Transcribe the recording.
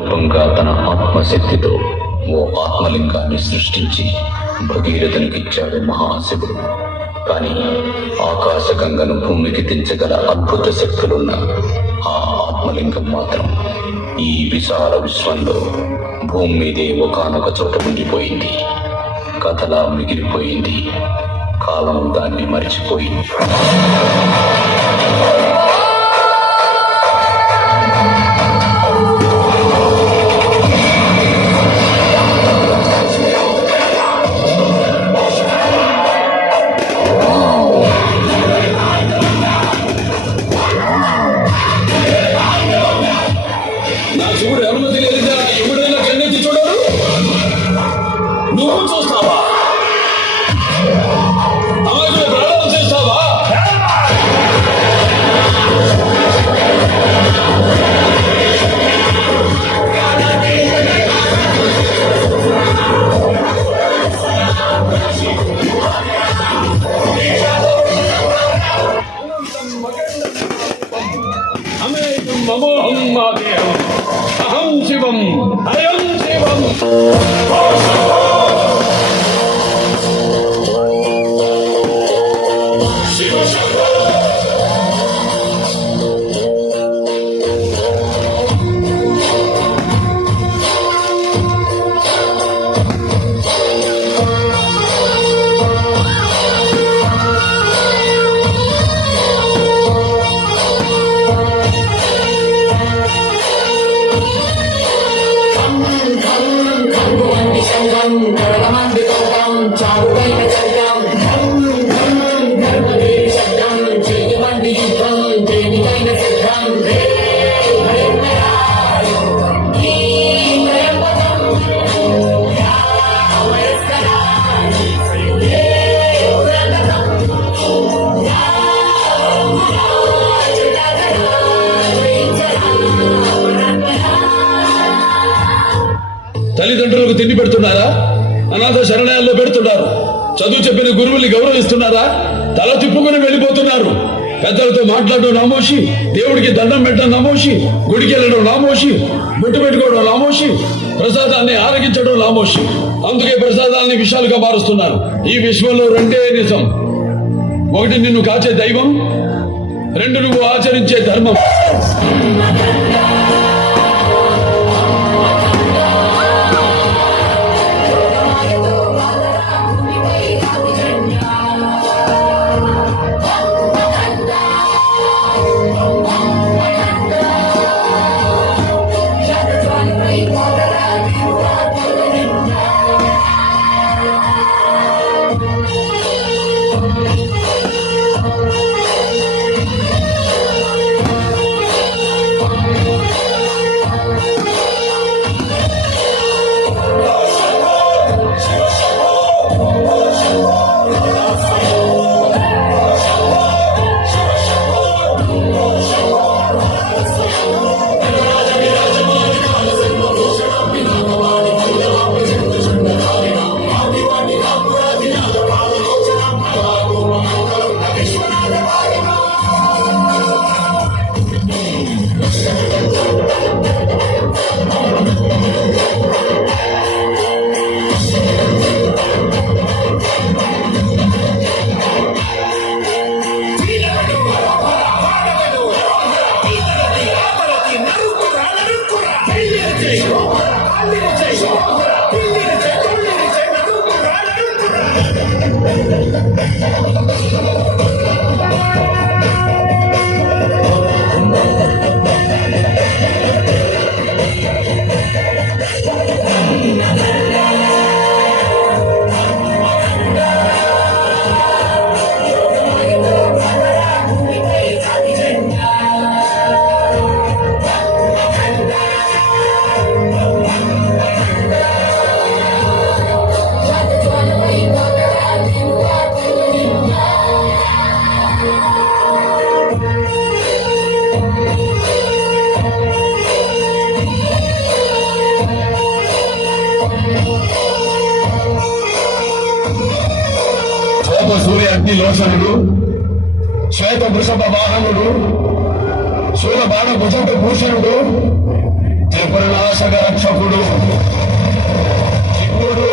రూపంగా తన ఆత్మశక్తితో ఓ ఆత్మలింగాన్ని సృష్టించి భగీరథునికిచ్చాడు మహాశివుడు. కానీ ఆకాశగంగను భూమికి దించగల అద్భుత శక్తులున్న ఆ ఆత్మలింగం మాత్రం ఈ విశాల విశ్వంలో భూమి మీదే ఒకానొక చోట ఉండిపోయింది. కథలా మిగిలిపోయింది. కాలం దాన్ని మరిచిపోయింది. శివుడు అనుమతి లేదా ఎవడైనా కన్నెత్తి చూడరు. నువ్వు చూస్తావా? సమాజంలో ప్రాణాలు చేస్తావా? మమోహం మాదేహం అహం శివం అయం శివం. తల్లిదండ్రులకు తిండి పెడుతున్నారా? అనాథ శరణాలయాల్లో పెడుతున్నారు. చదువు చెప్పిన గురువుల్ని గౌరవిస్తున్నారా? తల తిప్పుకొని వెళ్ళిపోతున్నారు. పెద్దలతో మాట్లాడడం నామోషి, దేవుడికి దండం పెట్టడం నామోషి, గుడికి వెళ్ళడం నామోషి, బొట్టు పెట్టుకోవడం నామోషి, ప్రసాదాన్ని ఆరగించడం నామోషి. అందుకే ప్రసాదాన్ని విషయాలుగా మారుస్తున్నారు. ఈ విశ్వంలో రెండే నిజం. ఒకటి నిన్ను కాచే దైవం, రెండు నువ్వు ఆచరించే ధర్మం. సూర్య అగ్ని లోచనుడు, శ్వేత వృషభ వాహనుడు, శూల బాణ భుజంగ భూషణుడు, పరిణాశక రక్షకుడు శివుడు